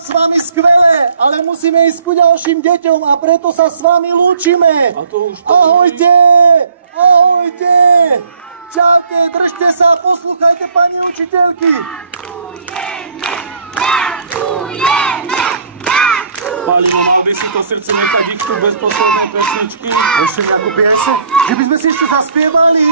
s vami skvelé, ale musíme ísť ku ďalším deťom a preto sa s vami lúčime. Ahojte! Ahojte! Čaute, držte sa, poslúchajte pani učiteľky. Ďakujeme! Palino, mal by si to srdce nechať ich tu bez poslednej pesničky? Ešte nejakú pieseň? Že by sme si ešte zaspievali?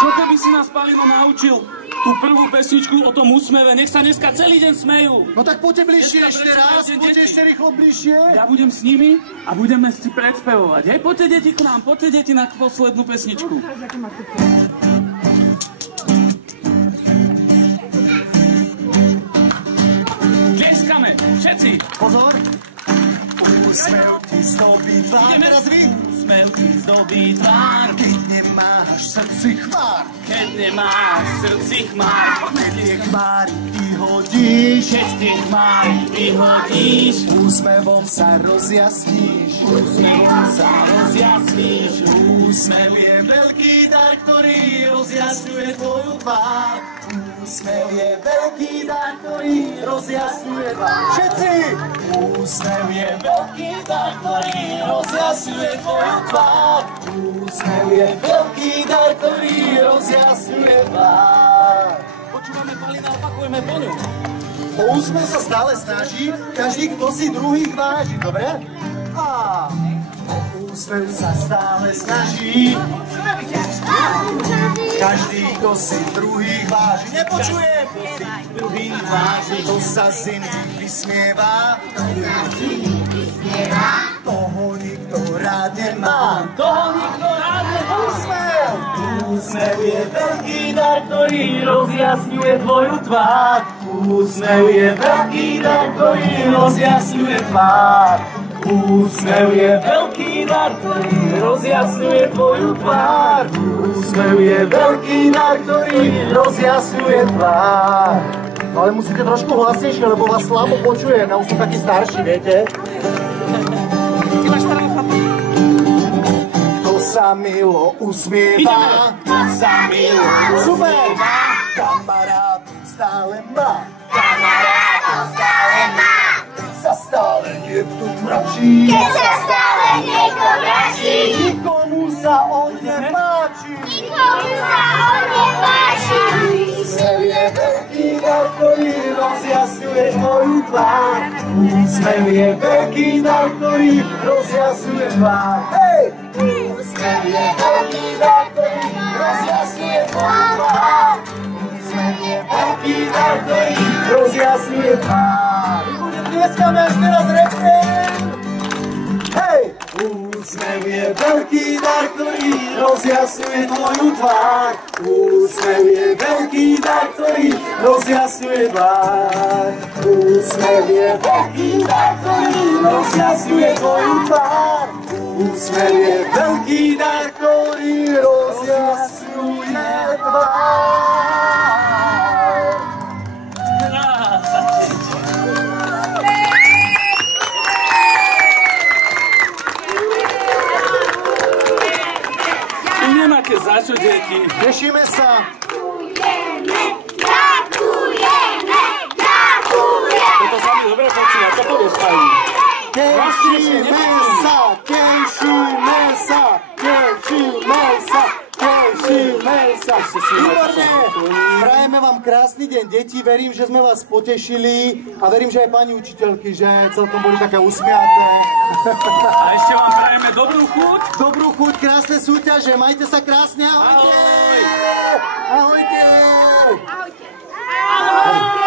Čo keby si nás, Palino, naučil tú prvú pesničku o tom úsmeve? Nech sa dneska celý deň smejú. No tak poďte bližšie ešte raz, poďte ešte rýchlo bližšie. Ja budem s nimi a budeme si predspevovať. Hej, poďte deti k nám, poďte deti na poslednú pesničku. Tlieskame, všetci. Pozor. Úsmev ti zdobí tvár. Teraz vy. Úsmev ti zdobí tvár. Keď nemáš v srdci chmár. Keď nemáš v srdci chmár. Keď tie chmáry vyhodíš. Keď tie chmáry vyhodíš. Úsmevom sa rozjasníš. Úsmevom sa rozjasníš. Úsmev je veľký dar, ktorý rozjasňuje tvoju tvár. Úsmev je veľký dar, ktorý rozjasňuje tvár. Všetci! Úsmev je veľký dar, ktorý rozjasňuje tvoju tvár. Úsmev je veľký dar, ktorý rozjasňuje tvár. Počúvame, Palina, opakujeme po ňu. O úsmev sa stále snaží, každý, kto si druhých váži, dobre? A úsmev sa stále snaží, každý, kto si druhých váži. Nepočujem! Druhých váži, to sa z iných vysmieva. Toho nikto rád nemá. Toho nikto rád nemá. Úsmev! Úsmev je veľký dar, ktorý rozjasňuje tvoju tvár. Úsmev je veľký dar, ktorý rozjasňuje tvár. Úsmev je veľký dar, ktorý rozjasňuje tvoju tvár. Úsmev je veľký dar, ktorý rozjasňuje tvár. No ale musíte trošku hlasnejšie, lebo vás slabo počujem. Ja už som taký starší, viete? To sa milo usmieva. To sa milo usmieva. Super! Kamarátov stále má. Kamarátov stále má. Sa stále niekto mračí. Keď sa stále niekto mračí. Nikomu sa on nepáči. Nikomu sa on nepáči. Úsmev je veľký dar, ktorý rozjasňuje tvoju tvár. Úsmev je veľký dar, ktorý rozjasňuje tvár. Hej! Úsmev je veľký dar, ktorý rozjasňuje tvoju tvár. Úsmev je veľký dar, ktorý rozjasňuje tvár. Tlieskame ešte raz refrén. Hej! Úsmev je veľký dar, ktorý rozjasňuje tvoju tvár. Úsmev je veľký dar, ktorý rozjasňuje tvár. Úsmev je veľký dar, ktorý rozjasňuje tvoju tvár. Úsmev je veľký dar, ktorý rozjasňuje tvár. Nemáte za čo, deti. Tešíme sa. Ďakujeme, ďakujeme, ďakujeme. Toto sa mi dobre počúva. Čo povieš, Pani? Tešíme sa, tešíme sa, tešíme sa, tešíme sa. Výborne. Prajeme vám krásny deň, deti. Verím, že sme vás potešili a verím, že aj pani učiteľky, že celkom boli také usmiaté. A ešte vám prajeme dobrú chuť. Dobrú chuť, krásne súťaže. Majte sa krásne. Ahojte. Ahoj. Ahojte. Ahojte. Ahoj.